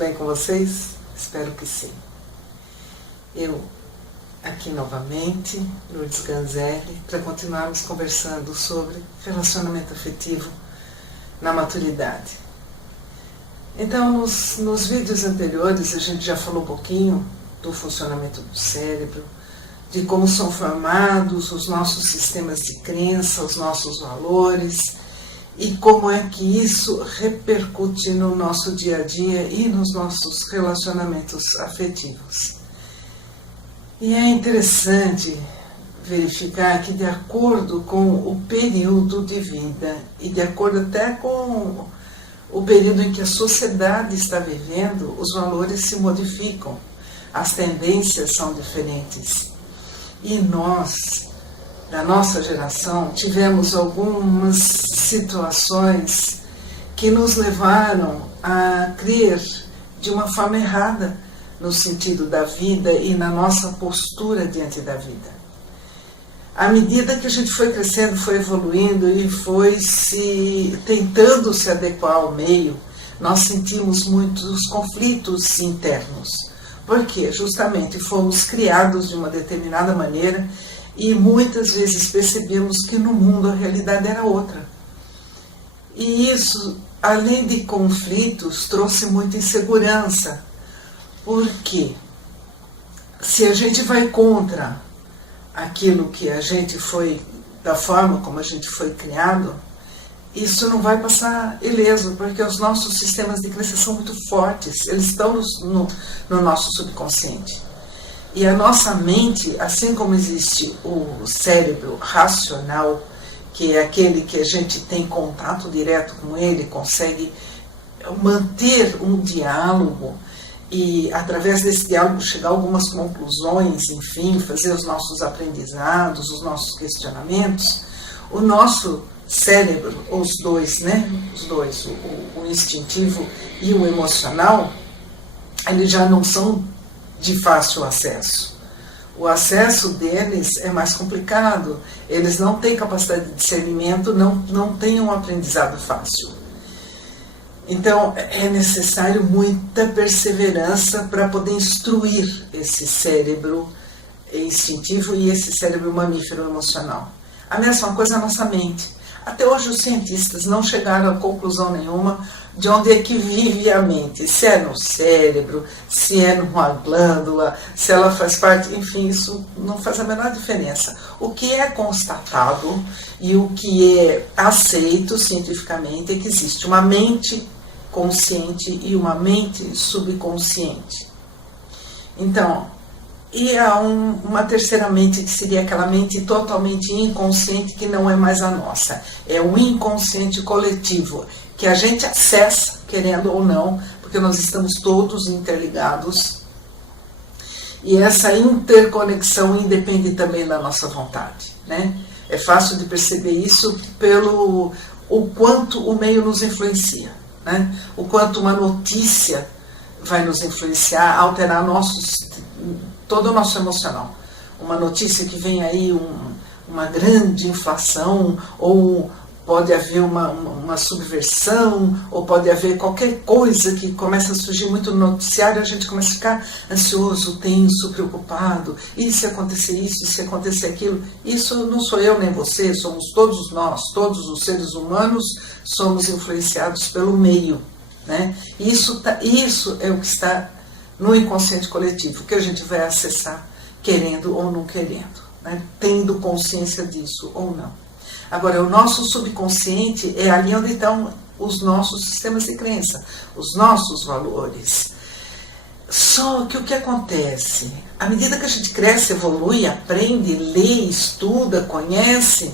bem com vocês? Espero que sim. Eu aqui novamente, Lourdes Ganzelli, para continuarmos conversando sobre relacionamento afetivo na maturidade. Então, nos vídeos anteriores, a gente já falou um pouquinho do funcionamento do cérebro, de como são formados os nossos sistemas de crença, os nossos valores, e como é que isso repercute no nosso dia a dia e nos nossos relacionamentos afetivos. E é interessante verificar que, de acordo com o período de vida e de acordo até com o período em que a sociedade está vivendo, os valores se modificam, as tendências são diferentes. E nós, da nossa geração, tivemos algumas situações que nos levaram a crer de uma forma errada no sentido da vida e na nossa postura diante da vida. À medida que a gente foi crescendo, foi evoluindo e foi tentando se adequar ao meio, nós sentimos muitos conflitos internos. Por quê? Justamente fomos criados de uma determinada maneira e muitas vezes percebemos que no mundo a realidade era outra. E isso, além de conflitos, trouxe muita insegurança. Porque se a gente vai contra aquilo que a gente foi, da forma como a gente foi criado, isso não vai passar ileso, porque os nossos sistemas de crença são muito fortes, eles estão no nosso subconsciente. E a nossa mente, assim como existe o cérebro racional, que é aquele que a gente tem contato direto com ele, consegue manter um diálogo e, através desse diálogo, chegar a algumas conclusões, enfim, fazer os nossos aprendizados, os nossos questionamentos, o nosso cérebro, os dois, o instintivo e o emocional, eles já não são de fácil acesso. O acesso deles é mais complicado, eles não têm capacidade de discernimento, não têm um aprendizado fácil. Então, é necessário muita perseverança para poder instruir esse cérebro instintivo e esse cérebro mamífero emocional. A mesma coisa a nossa mente. Até hoje os cientistas não chegaram a conclusão nenhuma de onde é que vive a mente, se é no cérebro, se é numa glândula, se ela faz parte, enfim, isso não faz a menor diferença. O que é constatado e o que é aceito cientificamente é que existe uma mente consciente e uma mente subconsciente. Então, e há uma terceira mente, que seria aquela mente totalmente inconsciente, que não é mais a nossa. É o inconsciente coletivo, que a gente acessa, querendo ou não, porque nós estamos todos interligados. E essa interconexão independe também da nossa vontade, né? É fácil de perceber isso pelo o quanto o meio nos influencia, né? O quanto uma notícia vai nos influenciar, alterar todo o nosso emocional. Uma notícia que vem aí, uma grande inflação, ou pode haver uma subversão, ou pode haver qualquer coisa que começa a surgir muito no noticiário, a gente começa a ficar ansioso, tenso, preocupado, e se acontecer isso, e se acontecer aquilo. Isso não sou eu nem você, somos todos nós, todos os seres humanos somos influenciados pelo meio, né? Isso é o que está no inconsciente coletivo, que a gente vai acessar querendo ou não querendo, né? Tendo consciência disso ou não. Agora, o nosso subconsciente é ali onde estão os nossos sistemas de crença, os nossos valores. Só que o que acontece? À medida que a gente cresce, evolui, aprende, lê, estuda, conhece,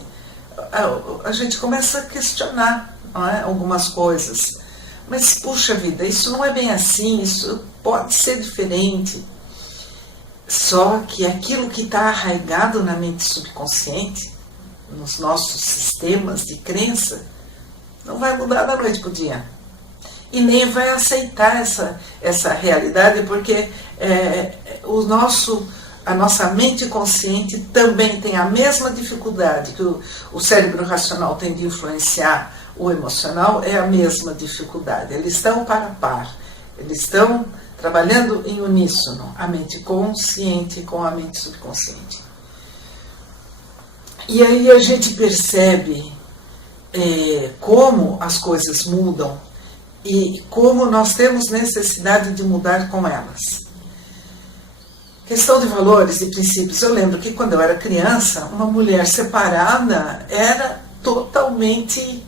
a gente começa a questionar, não é? Algumas coisas. Mas, puxa vida, isso não é bem assim, isso pode ser diferente. Só que aquilo que está arraigado na mente subconsciente, nos nossos sistemas de crença, não vai mudar da noite para o dia. E nem vai aceitar essa realidade, porque a nossa mente consciente também tem a mesma dificuldade que o cérebro racional tem de influenciar o emocional, é a mesma dificuldade. Eles estão par a par. Eles estão trabalhando em uníssono, a mente consciente com a mente subconsciente. E aí a gente percebe como as coisas mudam e como nós temos necessidade de mudar com elas. Questão de valores e princípios. Eu lembro que quando eu era criança, uma mulher separada era totalmente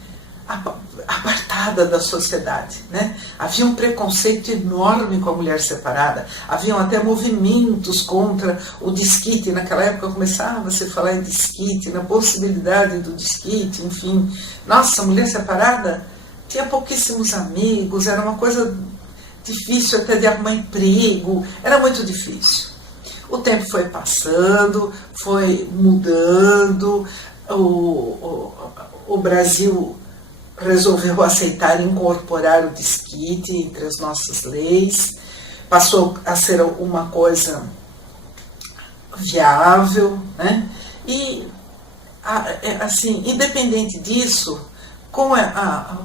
apartada da sociedade, né? Havia um preconceito enorme com a mulher separada. Haviam até movimentos contra o desquite. Naquela época começava a se falar em desquite, na possibilidade do desquite, enfim. Nossa, a mulher separada tinha pouquíssimos amigos, era uma coisa difícil até de arrumar emprego, era muito difícil. O tempo foi passando, foi mudando, o Brasil resolveu aceitar e incorporar o desquite entre as nossas leis, passou a ser uma coisa viável, né? E, assim, independente disso, com a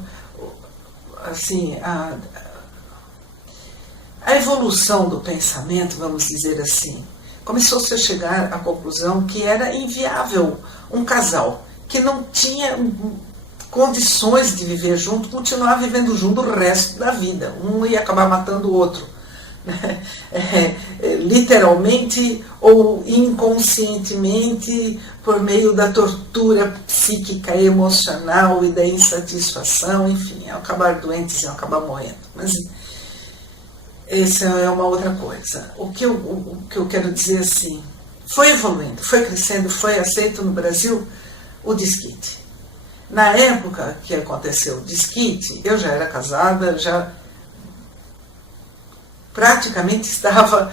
evolução do pensamento, vamos dizer assim, começou-se a chegar à conclusão que era inviável um casal que não tinha condições de viver junto, continuar vivendo junto o resto da vida. Um ia acabar matando o outro, né? Literalmente ou inconscientemente, por meio da tortura psíquica, emocional e da insatisfação, enfim, iam acabar doentes, iam acabar morrendo. Mas essa é uma outra coisa. O que eu quero dizer assim, foi evoluindo, foi crescendo, foi aceito no Brasil o desquite. Na época que aconteceu o desquite, eu já era casada, já praticamente estava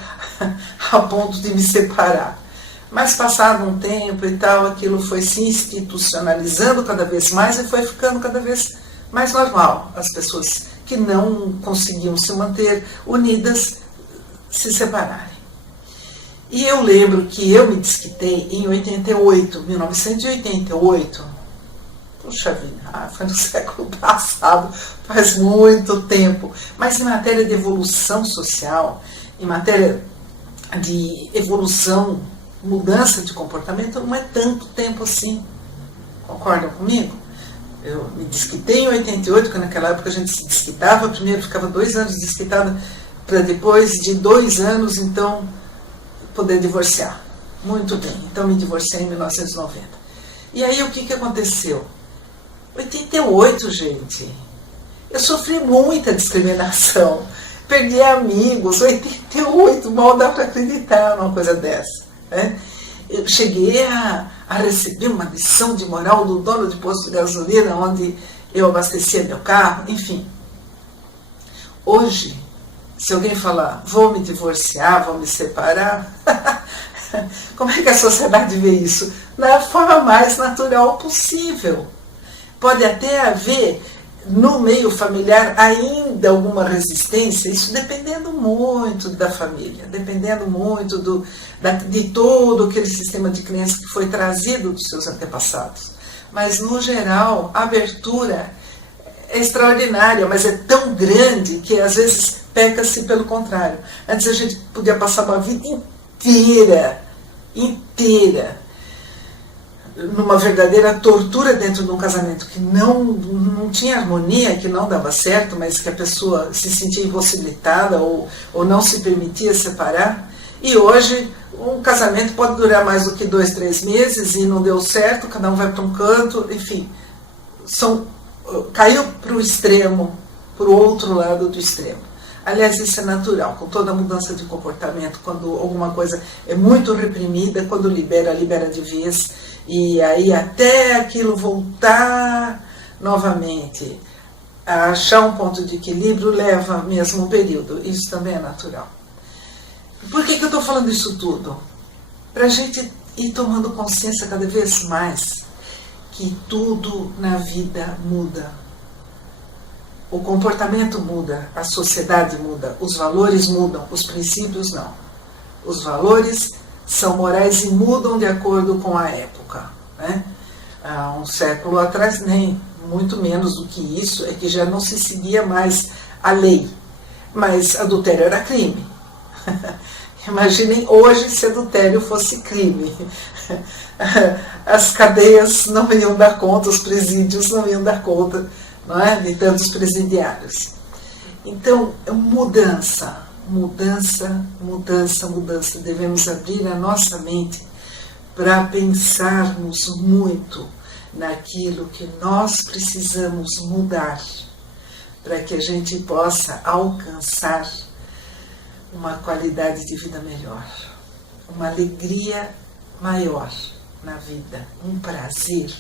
a ponto de me separar. Mas passado um tempo e tal, aquilo foi se institucionalizando cada vez mais e foi ficando cada vez mais normal. As pessoas que não conseguiam se manter unidas se separarem. E eu lembro que eu me desquitei em 1988. Puxa vida, foi no século passado, faz muito tempo. Mas em matéria de evolução social, em matéria de evolução, mudança de comportamento, não é tanto tempo assim. Concordam comigo? Eu me desquitei em 88, que naquela época a gente se desquitava, primeiro ficava 2 anos desquitada, para depois de 2 anos, então, poder divorciar. Muito bem, então me divorciei em 1990. E aí o que aconteceu? 88, gente. Eu sofri muita discriminação, perdi amigos, 88, mal dá para acreditar numa coisa dessa, né? Eu cheguei a receber uma lição de moral do dono de posto de gasolina, onde eu abastecia meu carro, enfim. Hoje, se alguém falar, vou me divorciar, vou me separar, como é que a sociedade vê isso? Da forma mais natural possível. Pode até haver, no meio familiar, ainda alguma resistência, isso dependendo muito da família, dependendo muito de todo aquele sistema de crença que foi trazido dos seus antepassados. Mas, no geral, a abertura é extraordinária, mas é tão grande que, às vezes, peca-se pelo contrário. Antes a gente podia passar uma vida inteira, numa verdadeira tortura dentro de um casamento que não tinha harmonia, que não dava certo, mas que a pessoa se sentia impossibilitada ou não se permitia separar. E hoje um casamento pode durar mais do que 2, 3 meses e não deu certo, cada um vai para um canto, enfim, caiu para o extremo, para o outro lado do extremo. Aliás, isso é natural, com toda a mudança de comportamento, quando alguma coisa é muito reprimida, quando libera de vez, e aí até aquilo voltar novamente a achar um ponto de equilíbrio leva mesmo um período, isso também é natural. Por que eu estou falando isso tudo? Para a gente ir tomando consciência cada vez mais que tudo na vida muda. O comportamento muda, a sociedade muda, os valores mudam, os princípios não. Os valores são morais e mudam de acordo com a época, né? Há um século atrás, nem muito menos do que isso, é que já não se seguia mais a lei. mas adultério era crime. Imaginem hoje se adultério fosse crime. As cadeias não iam dar conta, os presídios não iam dar conta, não é? De tantos presidiários. Então, mudança, mudança, mudança, mudança. Devemos abrir a nossa mente para pensarmos muito naquilo que nós precisamos mudar, para que a gente possa alcançar uma qualidade de vida melhor, uma alegria maior na vida, um prazer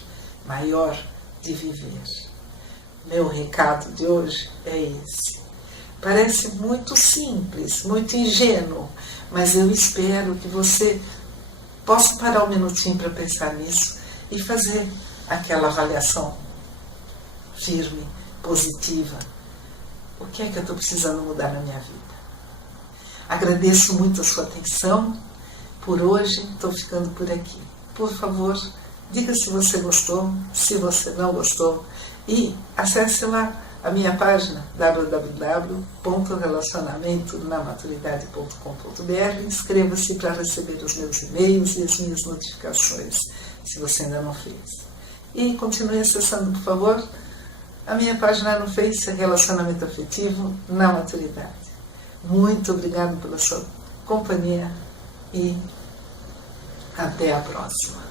maior de viver. Meu recado de hoje é esse. Parece muito simples, muito ingênuo, mas eu espero que você possa parar um minutinho para pensar nisso e fazer aquela avaliação firme, positiva. O que é que eu estou precisando mudar na minha vida? Agradeço muito a sua atenção. Por hoje, estou ficando por aqui. Por favor, diga se você gostou, se você não gostou, e acesse lá a minha página www.relacionamentonamaturidade.com.br. Inscreva-se para receber os meus e-mails e as minhas notificações, se você ainda não fez. E continue acessando, por favor, a minha página no Face, Relacionamento Afetivo na Maturidade. Muito obrigado pela sua companhia e até a próxima.